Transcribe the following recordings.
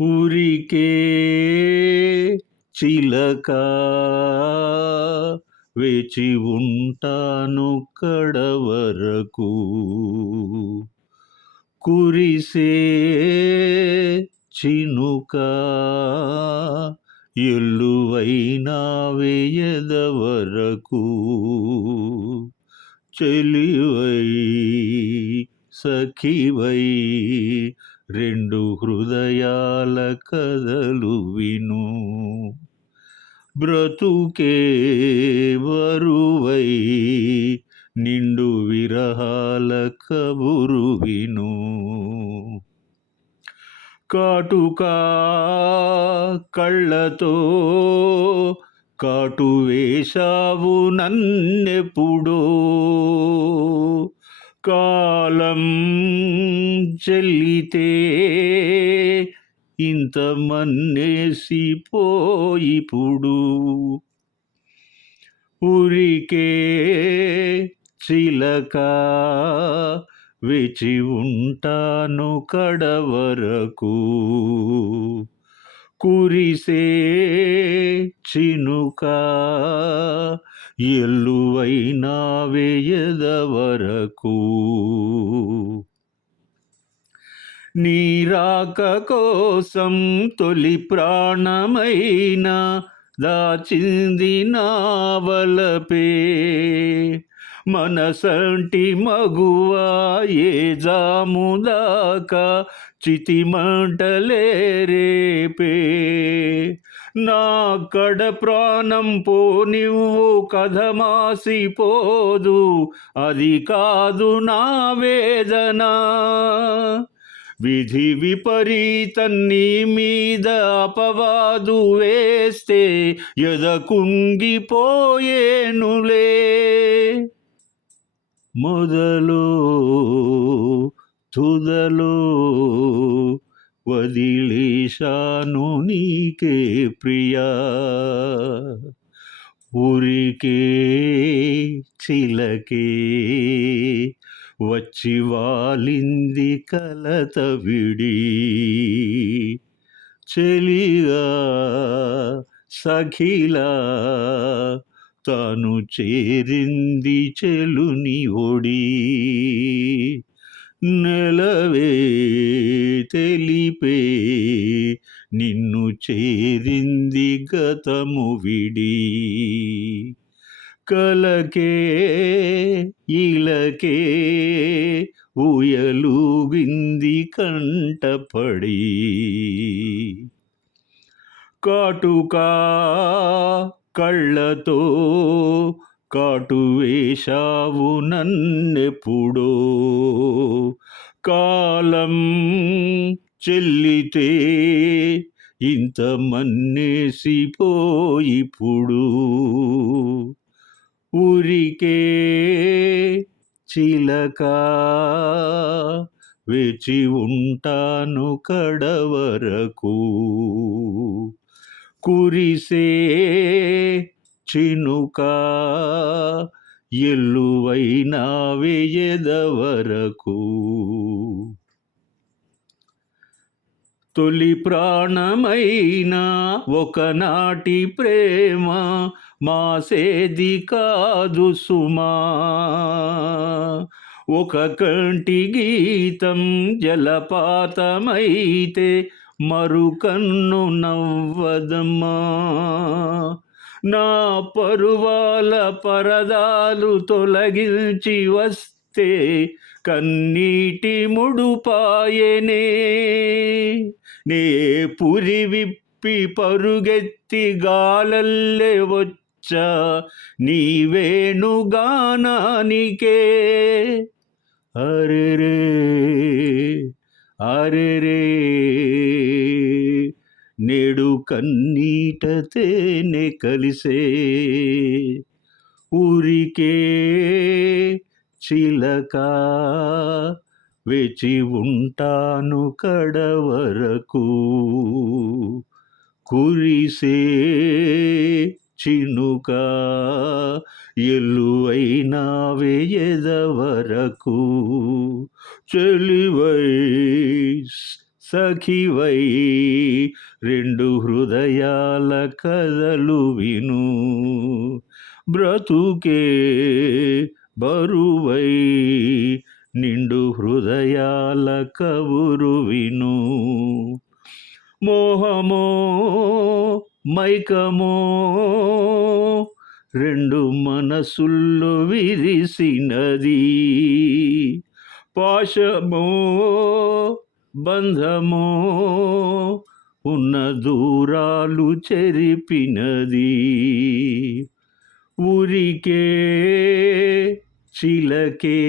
ఊరికే చిలక వేచి ఉంటాను కడవరకు కురిసే చినుక ఎల్లువైనా వేయదవరకు చెలివై సఖివై రెండు హృదయాల కథలు విను బ్రతుకే బరువై నిండు విరహాల కబురు విను కాటుకా కళ్ళతో కాటు వేశావు నన్నెప్పుడో కాలం చెల్లితే ఇంత మన్నేసిపోయిప్పుడు ఊరికే చిలక వేచి ఉంటాను కడవరకు కురిసే చినుక ఎల్లువైనా వేయదవరకు నీరాక కోసం తొలి ప్రాణమైన దాచింది నా వలపే మనసంటి మగువ ఏ జాముదాకా చితిమంటలే రేపే నా కడ ప్రాణం పోనివ్వు కథ మాసిపోదు అది కాదు నా వేదన విధి విపరీతం నీ మీద అపవాదు వేస్తే ఎద కుంగిపోయేనులే మొదలు తుదలు వదిలేశాను నీకే ప్రియా ఊరికే చిలకే వచ్చి వాలింది కలత విడి చెలిగా సఖిలా తాను చేరింది చెలుని ఒడి నెలవే తెలిపే నిన్ను చేరింది గతము విడి కలకే ఇలకే ఊయలుగింది కంటపడి కాటుకా కళ్ళతో కాటు వేశావు నన్నెప్పుడో కాలం చెల్లితే ఇంత మన్నేసిపోయిప్పుడు ఊరికే చిలక వేచి ఉంటాను కడవరకు కురిసే చినుక ఎల్లువైనా వేయదవరకు తొలి ప్రాణమైన ఒకనాటి ప్రేమ మాసేది కాదు సుమా ఒక కంటి గీతం జలపాతమైతే మరుకన్ను నవ్వదమ్మా నా పరువాల పరదాలు తొలగించి వస్తే కన్నీటి ముడుపాయనే నే పురి విప్పి పరుగెత్తి గాలల్లే వచ్చా నీ వేణుగానానికే అరెరే అరెరే నేడు కన్నీట తేనె కలిసే ఊరికే చిలక వేచి ఉంటాను కడవరకు కురిసే చినుక ఎల్లువైనా వేయదవరకు చెలివై సఖివై రెండు హృదయాల కథలు విను బ్రతుకే బరువై నిండు హృదయాల కబురు విను మోహమో మైకమో రెండు మనసుల్లో విరిసినది పాశమో బంధమో ఉన్న దూరాలు చెరిపినది ఊరికే చిలకే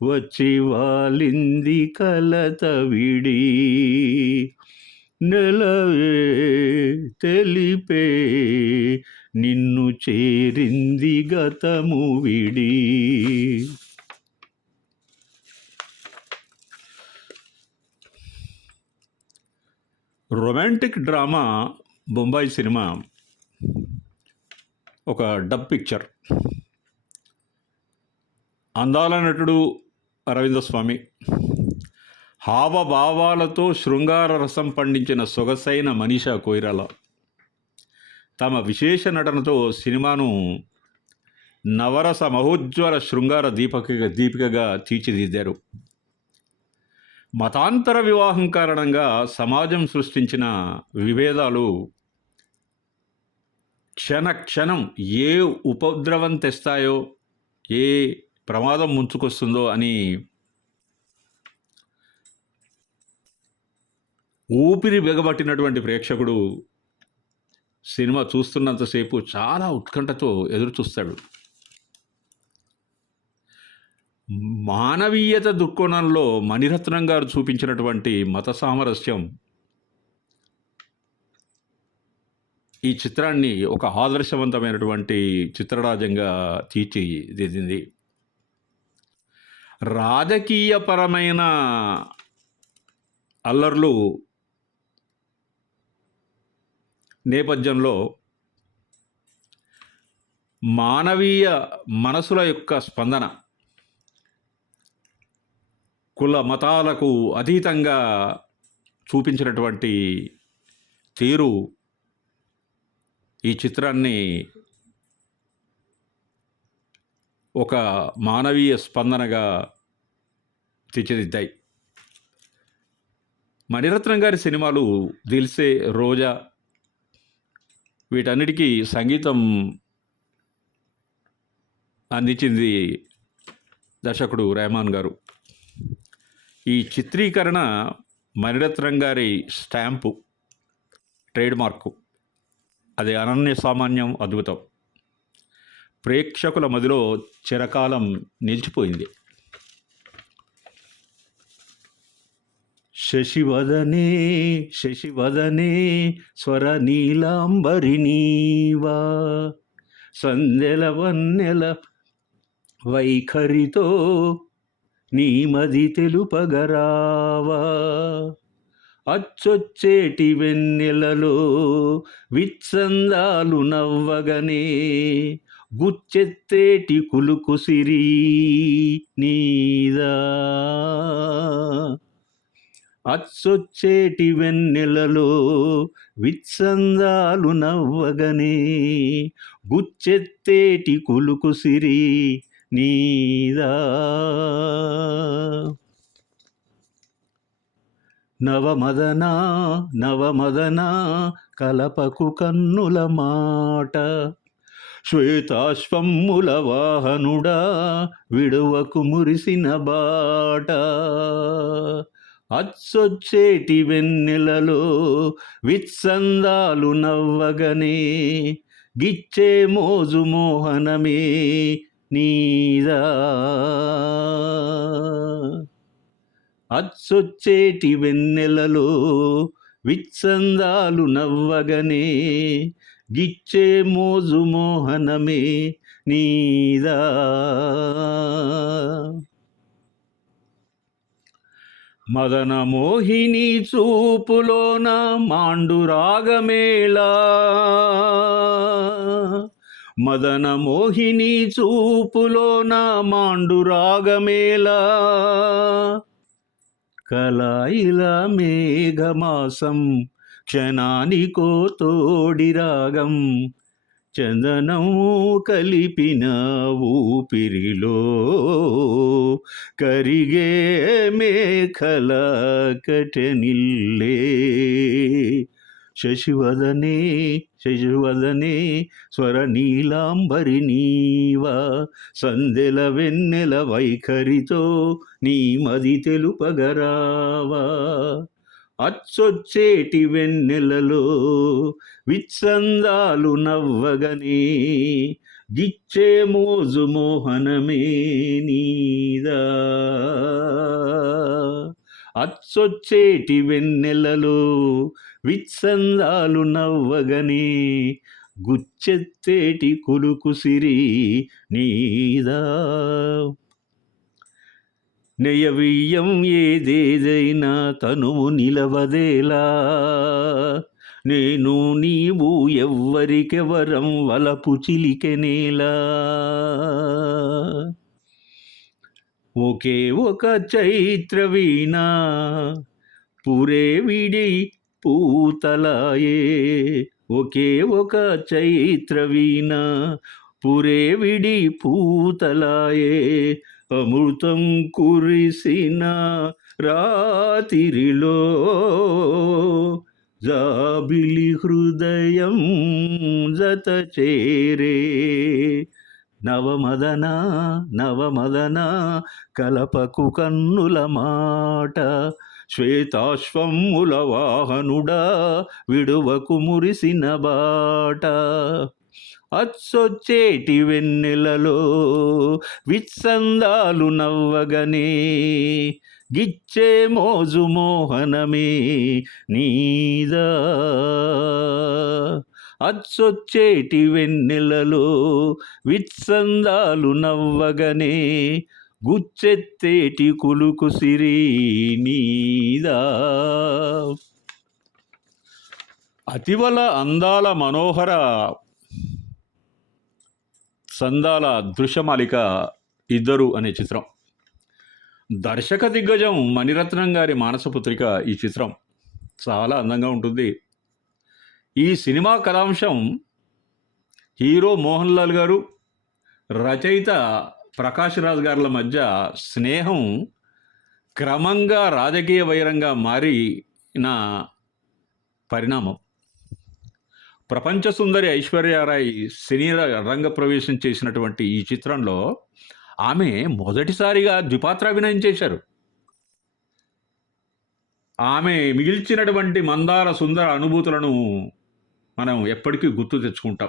వచ్చి వాలింది కలత విడి నెలవే తెలిపే నిన్ను చేరింది గతము విడి. రొమాంటిక్ డ్రామా బొంబాయి సినిమా ఒక డబ్ పిక్చర్. అందాల నటుడు అరవింద స్వామి, హావభావాలతో శృంగార రసం పండించిన సొగసైన మనీషా కొయిరాలా తమ విశేష నటనతో సినిమాను నవరస మహోజ్వల శృంగార దీపికగా తీర్చిదిద్దారు. మతాంతర వివాహం కారణంగా సమాజం సృష్టించిన విభేదాలు క్షణం ఏ ఉపద్రవం తెస్తాయో, ఏ ప్రమాదం ముంచుకొస్తుందో అని ఊపిరి బిగబట్టినటువంటి ప్రేక్షకుడు సినిమా చూస్తున్నంతసేపు చాలా ఉత్కంఠతో ఎదురు చూస్తాడు. మానవీయత దృక్కోణంలో మణిరత్నం గారు చూపించినటువంటి మత సామరస్యం ఈ చిత్రాన్ని ఒక ఆదర్శవంతమైనటువంటి చిత్రరాజంగా తీర్చిదిద్దింది. రాజకీయపరమైన అల్లర్లు నేపథ్యంలో మానవీయ మనసుల యొక్క స్పందన కుల మతాలకు అతీతంగా చూపించినటువంటి తీరు ఈ చిత్రాన్ని ఒక మానవీయ స్పందనగా తీర్చిదిద్దాయి. మణిరత్నం గారి సినిమాలు దిల్సే, రోజా వీటన్నిటికీ సంగీతం అందించింది దర్శకుడు రెహమాన్ గారు. ఈ చిత్రీకరణ మణిరత్నం గారి స్టాంపు, ట్రేడ్ మార్కు. అది అనన్య సామాన్యం, అద్భుతం. ప్రేక్షకుల మదిలో చిరకాలం నిలిచిపోయింది. శశివదనే శశివదనే స్వర నీలాంబరి నీవా సందెల వన్నెల వైఖరితో నీమది తెలుపగరావా అచ్చొచ్చేటి వెన్నెలలో విత్సందాలు నవ్వగనే గుచ్చెత్తేటి కులుకుసిరి నీదా అచ్చొచ్చేటి వెన్నెలలో విత్సందాలు నవ్వగనే గుచ్చెత్తేటి కులుకుసిరి నీదా నవమదనా నవమదనా కలపకు కన్నుల మాట శ్వేతాశ్వమ్ముల వాహనుడా విడువకు మురిసిన బాట అచ్చొచ్చేటి వెన్నెలలో విత్సందాలు నవ్వగనే గిచ్చే మోజు మోహనమే నీదా అచ్చొచ్చేటి వెన్నెలలో విత్సందాలు నవ్వగనే గిచ్చే మోజు మోహనమే నీదా మదన మోహిని చూపులోన మాండు రాగమేళా మదన మోహిని చూపులోన మాండు రాగమేళా కలాయిల మేఘమాసం క్షణానికో తోడి రాగం చందనం కలిపిన ఊపిరిలో కరిగే మేఖల కటనిల్లే శశివదనే శశివదనే స్వర నీలాంబరి నీవా సందెల వెన్నెల వైఖరితో నీ మది తెలుపగరావా అచ్చొచ్చేటి వెన్నెలలో విత్సందాలు నవ్వగనే గిచ్చే మోజు మోహనమే నీదా అచ్చొచ్చేటి వెన్నెలలో విత్సందాలు నవ్వగనే గుచ్చెత్తేటి కులుకుసిరి నీదా నెయవీయం ఏదేదైనా తనువు నిలవదేలా నేను నీవు ఎవ్వరికెవరం వలపు చిలికెనేలా ఒకే ఒక చైత్ర వీణ పురే విడి పూతలాయే ఒకే ఒక చైత్ర వీణ పురే విడి పూతలాయే అమృతం కురిసిన రాతిరిలో జాబిలి హృదయం జత చేరే నవమదన నవమదన కలపకు కన్నుల మాట శ్వేతాశ్వముల వాహనుడా విడువకు మురిసిన బాట అచ్చొచ్చేటి వెన్నెలలో విత్సందాలు నవ్వగనే గిచ్చే మోజు మోహనమే నీదా అచ్చొచ్చేటి వెన్నెలలో విత్సందాలు నవ్వగనే గుచ్చెత్తేటి కులుకు సిరి నీదా అతివల అందాల మనోహర సందాల దృశ్యమాలిక ఇద్దరు అనే చిత్రం. దర్శక దిగ్గజం మణిరత్నం గారి మానసపుత్రిక ఈ చిత్రం. చాలా అందంగా ఉంటుంది. ఈ సినిమా కథాంశం హీరో మోహన్ లాల్ గారు, రచయిత ప్రకాష్ రాజ్ గారుల మధ్య స్నేహం క్రమంగా రాజకీయ వైరంగా మారిన పరిణామం. ప్రపంచ సుందరి ఐశ్వర్యారాయ్ సినీ రంగ ప్రవేశం చేసినటువంటి ఈ చిత్రంలో ఆమె మొదటిసారిగా ద్విపాత్రాభినయం చేశారు. ఆమె మిగిల్చినటువంటి మందార సుందర అనుభూతులను మనం ఎప్పటికీ గుర్తు తెచ్చుకుంటాం.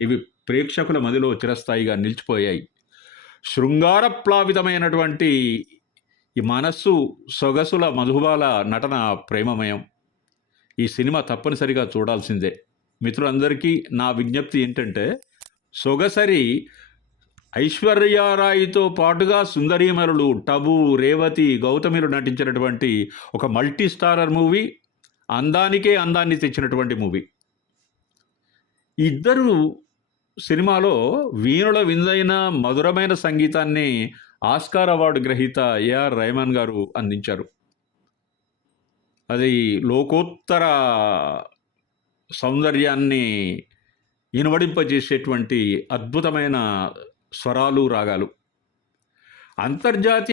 ఇవి ప్రేక్షకుల మదిలో చిరస్థాయిగా నిలిచిపోయాయి. శృంగారప్లావితమైనటువంటి ఈ మనస్సు సొగసుల మధుబాల నటన ప్రేమమయం. ఈ సినిమా తప్పనిసరిగా చూడాల్సిందే. మిత్రులందరికీ నా విజ్ఞప్తి ఏంటంటే, సొగసరి ఐశ్వర్యారాయ్తో పాటుగా సుందరీమరులు టబు, రేవతి, గౌతమిలు నటించినటువంటి ఒక మల్టీ స్టారర్ మూవీ, అందానికే అందాన్ని తెచ్చినటువంటి మూవీ. ఇద్దరు సినిమాలో వీణుల విందైన మధురమైన సంగీతాన్ని ఆస్కార్ అవార్డు గ్రహీత ఏఆర్ రెహమాన్ గారు అందించారు. అది లోకోత్తర సౌందర్యాన్ని ఇనువడింపజేసేటువంటి అద్భుతమైన స్వరాలు, రాగాలు. అంతర్జాతీయ